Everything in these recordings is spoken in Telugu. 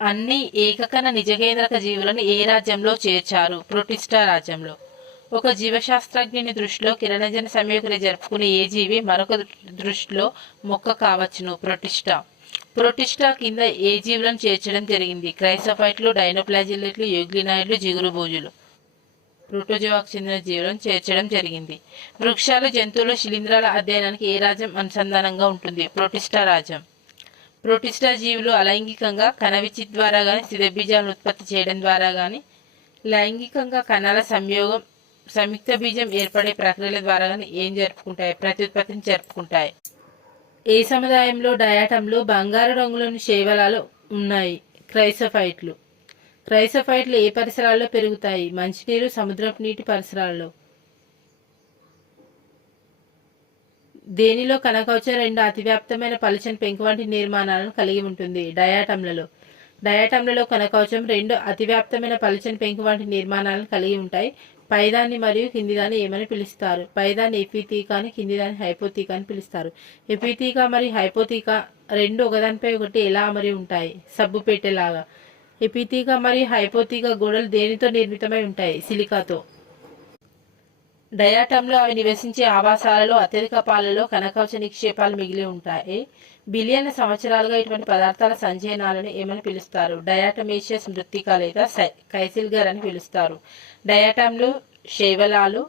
అన్ని ఏకకణ నిజకేంద్రక జీవులను ఏ రాజ్యంలో చేర్చారు? ప్రొటిస్టా రాజ్యంలో. ఒక జీవశాస్త్రజ్ఞుని దృష్టిలో కిరణజన సంయోగక్రియ జరుపుకునే ఏ జీవి మరొక దృష్టిలో మొక్క కావచ్చును? ప్రొటిస్టా. ప్రొటిస్టా కింద ఏ జీవులను చేర్చడం జరిగింది? క్రైసోఫైట్లు, డైనోప్లాజిల్లెట్లు, యూగ్లినాయిడ్లు, జిగురుబోజులు. ప్రోటోజోవాకు చెందిన జీవులను చేర్చడం జరిగింది. వృక్షాలు, జంతువులు, శిలీంధ్రాల అధ్యయనానికి ఏ రాజ్యం అనుసంధానంగా ఉంటుంది? ప్రొటిస్టా రాజ్యం. ప్రొటిస్టా జీవులు అలైంగికంగా కణ విచ్ఛితి ద్వారా కానీ స్థితబీజాలను ఉత్పత్తి చేయడం ద్వారా కానీ లైంగికంగా కణాల సంయుక్త బీజం ఏర్పడే ప్రక్రియల ద్వారా కానీ ఏం జరుపుకుంటాయి? ప్రత్యుత్పత్తిని జరుపుకుంటాయి. ఏ సముదాయంలో డయాటంలో బంగారు రంగులోని శైవలాలు ఉన్నాయి? క్రైసోఫైట్లు. క్రైసోఫైట్లు ఏ పరిసరాల్లో పెరుగుతాయి? మంచినీరు, సముద్రపు నీటి పరిసరాల్లో. దేనిలో కణకవచం రెండు అతివ్యాప్తమైన పలుచని పెంకు వంటి నిర్మాణాలను కలిగి ఉంటుంది? డయాటంలలో. డయాటంలలో కణకవచం రెండు అతివ్యాప్తమైన పలుచని పెంకు వంటి నిర్మాణాలను కలిగి ఉంటాయి. పైదాన్ని మరియు కిందిదాన్ని ఏమని పిలుస్తారు? పైదాన్ని ఎపిథీకా అని, కిందిదాన్ని హైపోథీకా అని పిలుస్తారు. ఎపిథీకా మరియు హైపోథీకా రెండు ఒకదానిపై ఒకటి ఎలా అమరి ఉంటాయి? సబ్బు పెట్టేలాగా. ఎపిథీకా మరియు హైపోథీకా గోడలు దేనితో నిర్మితమై ఉంటాయి? సిలికాతో. డయాటంలో అవి నివసించే ఆవాసాలలో అత్యధిక పాలలో కణకవచ నిక్షేపాలు మిగిలి ఉంటాయి. బిలియన్ల సంవత్సరాలుగా ఇటువంటి పదార్థాల సంచయనాలను ఏమని పిలుస్తారు? డయాటమేషియస్ మృత్తిక లేదా కైసిల్గర్ అని పిలుస్తారు. డయాటంలు శైవలాలు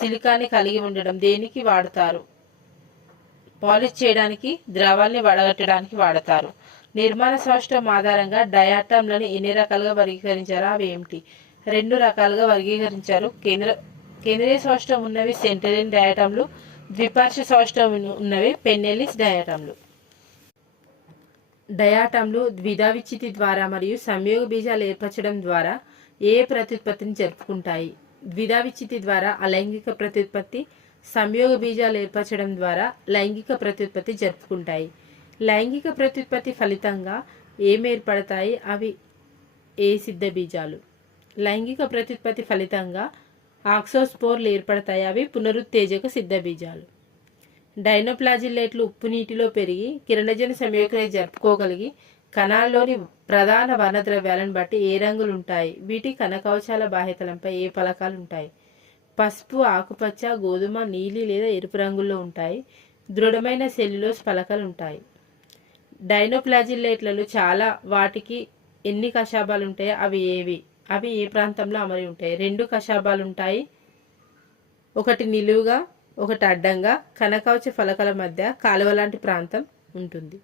సిలికాని కలిగి ఉండడం దేనికి వాడతారు? పాలిష్ చేయడానికి, ద్రవాల్ని వడగట్టడానికి వాడతారు. నిర్మాణ సౌష్టం ఆధారంగా డయాటంలను ఎన్ని రకాలుగా వర్గీకరించారు? అవి ఏమిటి? రెండు రకాలుగా వర్గీకరించారు. కేంద్రీయ సౌష్టం ఉన్నవి సెంటరిన్ డయాటంలు, ద్విపార్శ్వ సౌష్టం ఉన్నవి పెన్నెల్లిస్ డయాటంలు. డయాటంలు ద్విధా విచ్ఛితి ద్వారా మరియు సంయోగ బీజాలు ఏర్పరచడం ద్వారా ఏ ప్రత్యుత్పత్తిని జరుపుకుంటాయి? ద్విధా విచ్ఛితి ద్వారా అలైంగిక ప్రత్యుత్పత్తి, సంయోగ బీజాలు ఏర్పరచడం ద్వారా లైంగిక ప్రత్యుత్పత్తి జరుపుకుంటాయి. లైంగిక ప్రత్యుత్పత్తి ఫలితంగా ఏం ఏర్పడతాయి? అవి ఏ సిద్ధ బీజాలు. లైంగిక ప్రత్యుత్పత్తి ఫలితంగా ఆక్సోస్పోర్లు ఏర్పడతాయి. అవి పునరుత్తేజక సిద్ధ బీజాలు. డైనోప్లాజిల్లెట్లు ఉప్పు నీటిలో పెరిగి కిరణజన సంయోగక్రియ జరుపుకోగలిగి కణాల్లోని ప్రధాన వర్ణద్రవ్యాలను బట్టి ఏ రంగులు ఉంటాయి? వీటి కణకవచాల బాహ్యతలంపై ఏ ఫలకాలు ఉంటాయి? పసుపు, ఆకుపచ్చ, గోధుమ, నీలి లేదా ఎరుపు రంగుల్లో ఉంటాయి. దృఢమైన సెల్యులోస్ ఫలకాలు ఉంటాయి. డైనోప్లాజిల్లెట్లలో చాలా వాటికి ఎన్ని కషాబాలు ఉంటాయి? అవి ఏవి? అవి ఏ ప్రాంతంలో అమరి ఉంటాయి? రెండు కషాబాలు ఉంటాయి. ఒకటి నిలువుగా, ఒకటి అడ్డంగా కణకవచ ఫలకాల మధ్య కాలువ లాంటి ప్రాంతం ఉంటుంది.